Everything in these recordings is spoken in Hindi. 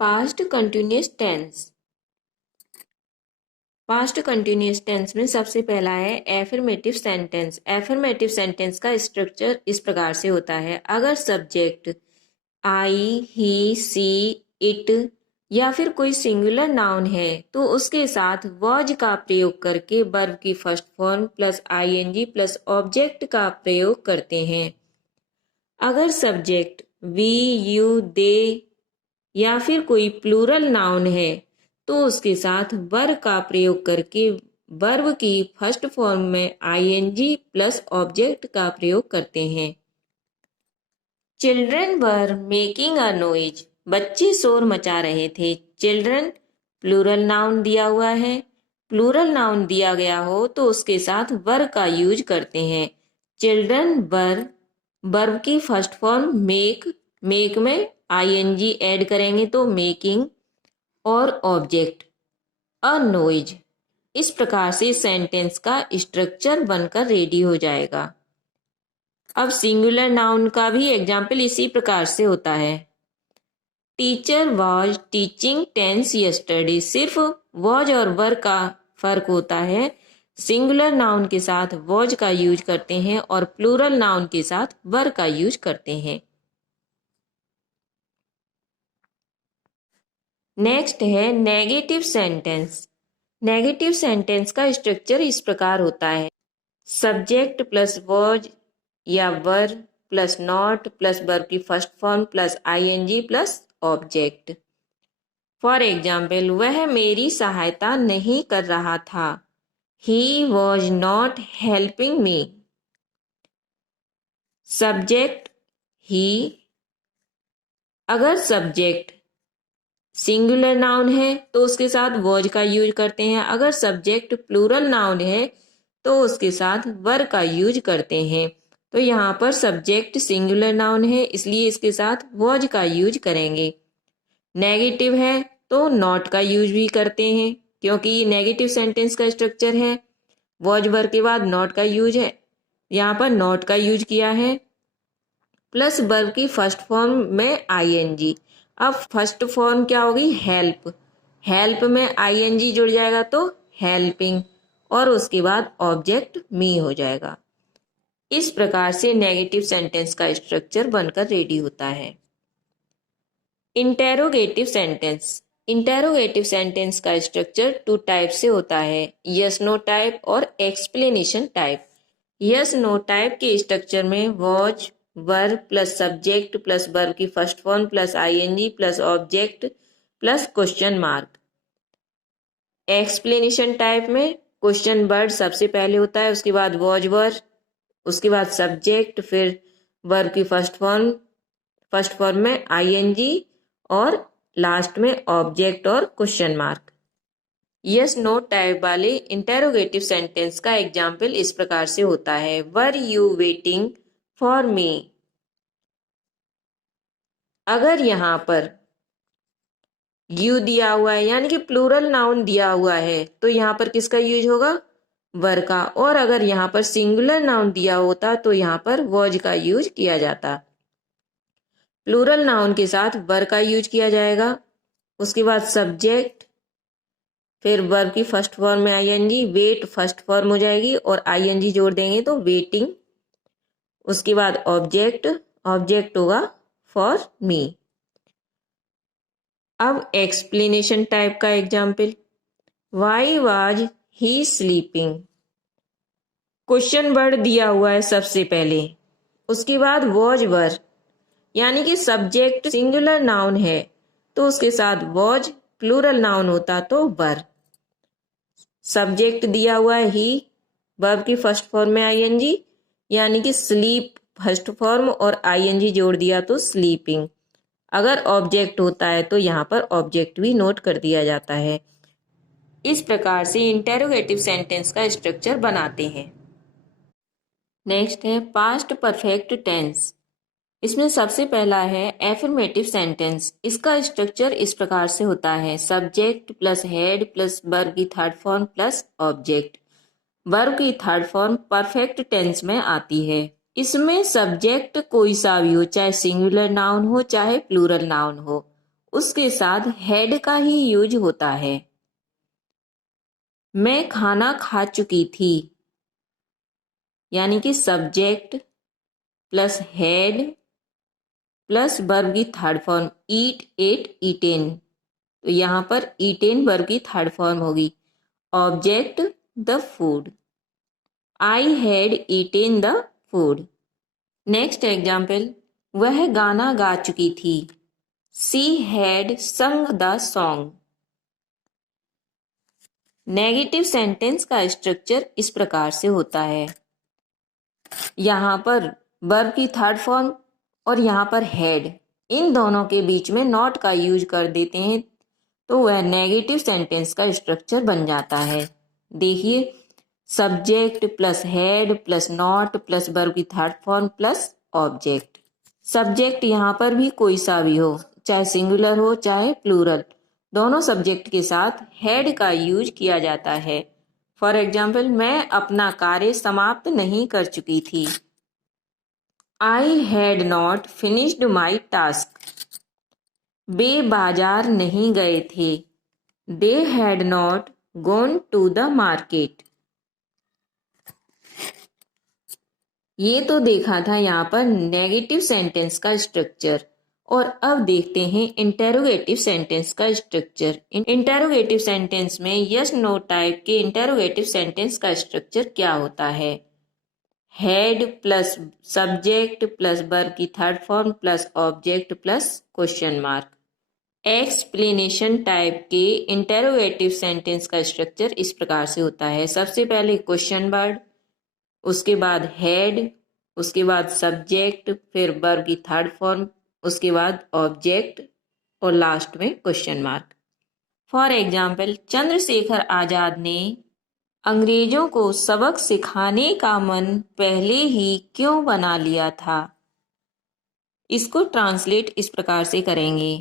Past continuous tense. Past continuous tense में सबसे पहला है एफर्मेटिव सेंटेंस। एफर्मेटिव सेंटेंस का स्ट्रक्चर इस प्रकार से होता है। अगर subject I, he, C, it या फिर कोई सिंगुलर नाउन है तो उसके साथ वॉज का प्रयोग करके वर्ब की first form plus ING plus object का प्रयोग करते हैं। अगर सब्जेक्ट वी, यू, दे या फिर कोई प्लूरल नाउन है तो उसके साथ वर का प्रयोग करके वर्ब की फर्स्ट फॉर्म में आईएनजी प्लस ऑब्जेक्ट का प्रयोग करते हैं। Children were making a noise. बच्चे शोर मचा रहे थे। चिल्ड्रन प्लूरल नाउन दिया हुआ है। प्लूरल नाउन दिया गया हो तो उसके साथ वर का यूज करते हैं। चिल्ड्रन वर वर्ब की फर्स्ट फॉर्म मेक, मेक में आईएनजी ऐड करेंगे तो मेकिंग और ऑब्जेक्ट अ नॉइज। इस प्रकार से सेंटेंस का स्ट्रक्चर बनकर रेडी हो जाएगा। अब सिंगुलर नाउन का भी एग्जाम्पल इसी प्रकार से होता है। Teacher was teaching tense yesterday. सिर्फ वॉज और वर का फर्क होता है। सिंगुलर नाउन के साथ वॉज का यूज करते हैं और प्लूरल नाउन के साथ वर का यूज करते हैं। नेक्स्ट है नेगेटिव सेंटेंस। नेगेटिव सेंटेंस का स्ट्रक्चर इस प्रकार होता है। सब्जेक्ट प्लस वॉज या were plus not plus verb की first form plus ING plus object. For example, वह मेरी सहायता नहीं कर रहा था। He was not helping me. Subject he. अगर सब्जेक्ट सिंगुलर नाउन है तो उसके साथ वॉज का यूज करते हैं। अगर सब्जेक्ट प्लूरल नाउन है तो उसके साथ वर का यूज करते हैं। तो यहाँ पर सब्जेक्ट सिंगुलर नाउन है इसलिए इसके साथ वॉज का यूज करेंगे। नेगेटिव है तो नॉट का यूज भी करते हैं क्योंकि ये नेगेटिव सेंटेंस का स्ट्रक्चर है। वॉज वर के बाद नॉट का यूज है, यहाँ पर नॉट का यूज किया है प्लस वर्ब की फर्स्ट फॉर्म में आईएनजी। अब फर्स्ट फॉर्म क्या होगी? हेल्प। हेल्प में आईएनजी जुड़ जाएगा तो हेल्पिंग और उसके बाद ऑब्जेक्ट मी हो जाएगा। इस प्रकार से नेगेटिव सेंटेंस का स्ट्रक्चर बनकर रेडी होता है। Interrogative sentence. इंटेरोगेटिव सेंटेंस का स्ट्रक्चर 2 टाइप से होता है, यस नो टाइप और explanation type. Yes no type के स्ट्रक्चर में was were plus subject plus verb की first form plus ING plus object plus question mark. Explanation type में क्वेश्चन वर्ड सबसे पहले होता है, उसके बाद वॉज वर, उसके बाद सब्जेक्ट, फिर वर्ब की फर्स्ट फॉर्म में आईएनजी और लास्ट में ऑब्जेक्ट और question mark. Yes no type वाले इंटेरोगेटिव सेंटेंस का एग्जाम्पल इस प्रकार से होता है, were you waiting for me. अगर यहाँ पर यू दिया हुआ है यानी कि प्लूरल नाउन दिया हुआ है तो यहाँ पर किसका यूज होगा? वर का। और अगर यहाँ पर सिंगुलर नाउन दिया होता तो यहाँ पर वॉज का यूज किया जाता। प्लूरल नाउन के साथ वर का यूज किया जाएगा, उसके बाद सब्जेक्ट, फिर वर्ब की फर्स्ट फॉर्म में आईएनजी, वेट फर्स्ट फॉर्म हो जाएगी और आईएनजी जोड़ देंगे तो वेटिंग, उसके बाद ऑब्जेक्ट, ऑब्जेक्ट होगा फॉर मी। अब एक्सप्लेनेशन टाइप का example, why was he sleeping. Question word दिया हुआ है सबसे पहले, उसके बाद वॉज वर यानी कि सब्जेक्ट सिंगुलर नाउन है तो उसके साथ वॉज, प्लूरल नाउन होता तो वर। सब्जेक्ट दिया हुआ है ही, वर्ब की फर्स्ट फॉर्म में आईएनजी यानी कि स्लीप फर्स्ट फॉर्म और आईएनजी जोड़ दिया तो स्लीपिंग। अगर ऑब्जेक्ट होता है तो यहाँ पर ऑब्जेक्ट भी नोट कर दिया जाता है। इस प्रकार से इंटेरोगेटिव सेंटेंस का स्ट्रक्चर बनाते हैं। नेक्स्ट है पास्ट परफेक्ट टेंस। इसमें सबसे पहला है एफर्मेटिव सेंटेंस। इसका स्ट्रक्चर इस प्रकार से होता है, subject plus had plus verb की third form plus object. Verb की थर्ड फॉर्म परफेक्ट टेंस में आती है। इसमें सब्जेक्ट कोई सा भी हो, चाहे सिंगुलर नाउन हो चाहे प्लूरल नाउन हो, उसके साथ हैड का ही यूज होता है। मैं खाना खा चुकी थी, यानी कि subject plus had plus verb की थर्ड फॉर्म ईट, एट, ईटेन। तो यहाँ पर ईटेन वर्ब की थर्ड फॉर्म होगी। Object the food, I had eaten the food. Next example, वह गाना गा चुकी थी, सी हैड संग द सॉन्ग। नेगेटिव सेंटेंस का स्ट्रक्चर इस प्रकार से होता है। यहाँ पर वर्ब की थर्ड फॉर्म और यहाँ पर हैड, इन दोनों के बीच में नॉट का यूज कर देते हैं तो वह नेगेटिव सेंटेंस का स्ट्रक्चर बन जाता है। देखिए, subject plus had plus not plus verb की third form plus object. Subject यहाँ पर भी कोई सा भी हो, चाहे सिंगुलर हो चाहे प्लूरल, दोनों सब्जेक्ट के साथ हैड का यूज किया जाता है। फॉर एग्जाम्पल, मैं अपना कार्य समाप्त नहीं कर चुकी थी, I had not finished my task. वे बाजार नहीं गए थे, they had not gone to the market. ये तो देखा था यहाँ पर नेगेटिव सेंटेंस का स्ट्रक्चर, और अब देखते हैं इंटेरोगेटिव सेंटेंस का स्ट्रक्चर। इंटेरोगेटिव सेंटेंस में यस नो टाइप के इंटेरोगेटिव सेंटेंस का स्ट्रक्चर क्या होता है? Had plus subject plus verb की third form plus object plus question mark. Explanation type के इंटेरोगेटिव सेंटेंस का स्ट्रक्चर इस प्रकार से होता है। सबसे पहले क्वेश्चन वर्ड, उसके बाद हेड, उसके बाद सब्जेक्ट, फिर वर्ब की थर्ड फॉर्म, उसके बाद ऑब्जेक्ट और लास्ट में question mark. For example, Chandrashekhar Azad ने अंग्रेजों को सबक सिखाने का मन पहले ही क्यों बना लिया था? इसको ट्रांसलेट इस प्रकार से करेंगे,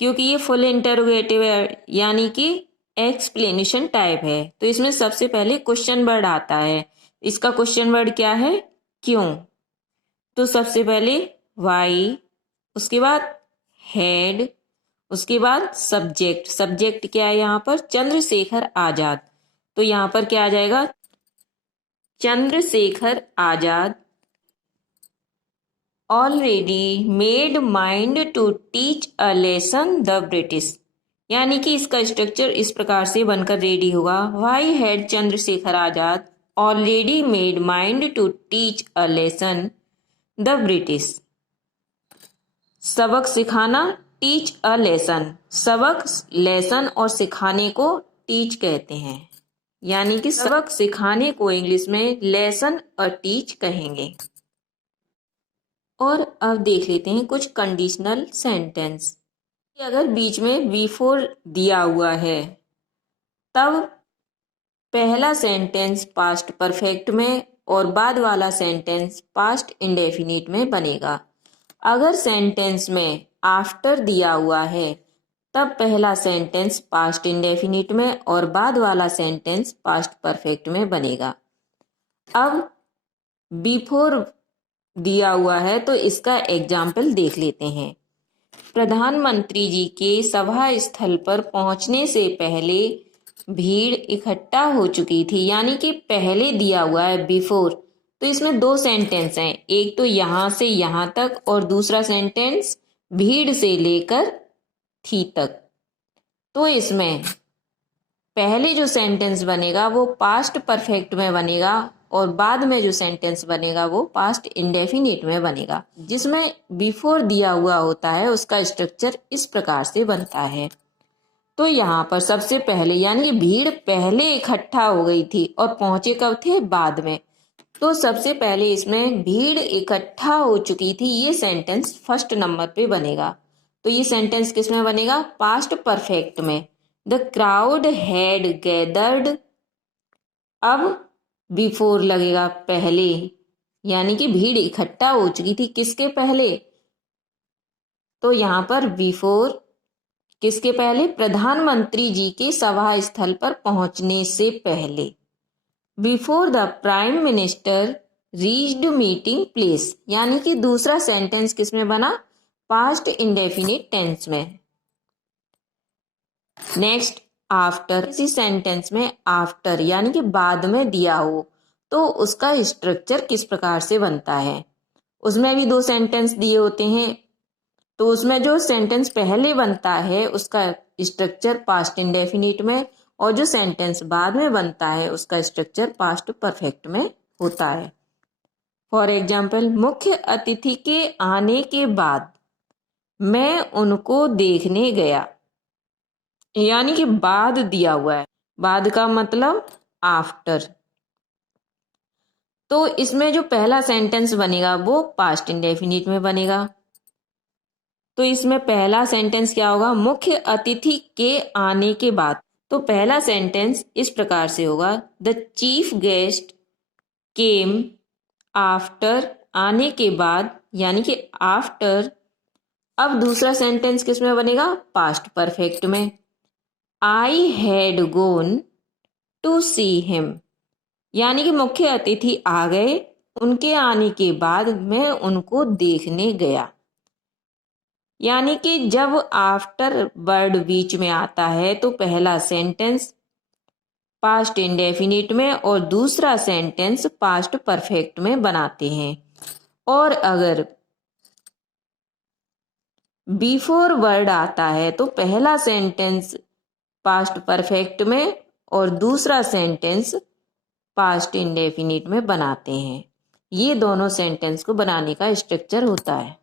क्योंकि ये फुल इंटरोगेटिव है यानी कि एक्सप्लेनेशन टाइप है, तो इसमें सबसे पहले क्वेश्चन वर्ड आता है। इसका क्वेश्चन वर्ड क्या है? क्यों। तो सबसे पहले वाई, उसके बाद हेड, उसके बाद सब्जेक्ट। सब्जेक्ट क्या है यहाँ पर? चंद्रशेखर आजाद। तो यहाँ पर क्या आ जाएगा? Chandrashekhar Azad already made mind to teach a lesson the British. यानी कि इसका स्ट्रक्चर इस प्रकार से बनकर रेडी होगा। Why had Chandrashekhar Azad already made mind to teach a lesson the British. सबक सिखाना, टीच अ लेसन। सबक, लेसन और सिखाने को टीच कहते हैं, यानी कि सबक सिखाने को इंग्लिश में लेसन और टीच कहेंगे। और अब देख लेते हैं कुछ कंडीशनल सेंटेंस। अगर बीच में बिफोर दिया हुआ है तब पहला सेंटेंस पास्ट परफेक्ट में और बाद वाला सेंटेंस पास्ट इंडेफिनिट में बनेगा। अगर सेंटेंस में आफ्टर दिया हुआ है तब पहला सेंटेंस पास्ट इंडेफिनिट में और बाद वाला सेंटेंस पास्ट परफेक्ट में बनेगा। अब बिफोर दिया हुआ है तो इसका एग्जाम्पल देख लेते हैं। प्रधानमंत्री जी के सभा स्थल पर पहुंचने से पहले भीड़ इकट्ठा हो चुकी थी, यानी कि पहले दिया हुआ है बिफोर, तो इसमें दो सेंटेंस हैं, एक तो यहां से यहां तक और दूसरा सेंटेंस भीड़ से लेकर थी तक। तो इसमें पहले जो सेंटेंस बनेगा वो पास्ट परफेक्ट में बनेगा और बाद में जो सेंटेंस बनेगा वो पास्ट इंडेफिनिट में बनेगा। जिसमें बिफोर दिया हुआ होता है उसका स्ट्रक्चर इस प्रकार से बनता है। तो यहाँ पर सबसे पहले, यानी कि भीड़ पहले इकट्ठा हो गई थी और पहुंचे कब थे? बाद में। तो सबसे पहले इसमें भीड़ इकट्ठा हो चुकी थी, ये सेंटेंस फर्स्ट नंबर पे बनेगा। तो ये सेंटेंस किस में बनेगा? पास्ट परफेक्ट में। द क्राउड हैड गैदर्ड, अब बिफोर लगेगा पहले, यानी कि भीड़ इकट्ठा हो चुकी थी किसके पहले? तो यहाँ पर बिफोर किसके पहले? प्रधानमंत्री जी के सभा स्थल पर पहुंचने से पहले। Before the prime minister reached meeting place, यानी कि दूसरा सेंटेंस किसमें बना? पास्ट इंडेफिनिट टेंस में। Next, after. किसी सेंटेंस में आफ्टर यानी कि बाद में दिया हो तो उसका स्ट्रक्चर किस प्रकार से बनता है। उसमें भी दो सेंटेंस दिए होते हैं, तो उसमें जो सेंटेंस पहले बनता है उसका स्ट्रक्चर पास्ट इंडेफिनिट में, और जो सेंटेंस बाद में बनता है उसका स्ट्रक्चर पास्ट परफेक्ट में होता है। फॉर एग्जाम्पल, मुख्य अतिथि के आने के बाद मैं उनको देखने गया, यानी कि बाद दिया हुआ है, बाद का मतलब आफ्टर। तो इसमें जो पहला सेंटेंस बनेगा वो पास्ट इंडेफिनिट में बनेगा। तो इसमें पहला सेंटेंस क्या होगा, मुख्य अतिथि के आने के बाद। तो पहला सेंटेंस इस प्रकार से होगा, the chief guest came after, आने के बाद यानी कि आफ्टर। अब दूसरा सेंटेंस किस में बनेगा, पास्ट परफेक्ट में। I had gone to see him, यानी कि मुख्य अतिथि आ गए, उनके आने के बाद मैं उनको देखने गया। यानी कि जब आफ्टर वर्ड बीच में आता है तो पहला सेंटेंस पास्ट इंडेफिनिट में और दूसरा सेंटेंस पास्ट परफेक्ट में बनाते हैं। और अगर बिफोर वर्ड आता है तो पहला सेंटेंस पास्ट परफेक्ट में और दूसरा सेंटेंस पास्ट इंडेफिनिट में बनाते हैं। ये दोनों सेंटेंस को बनाने का स्ट्रक्चर होता है।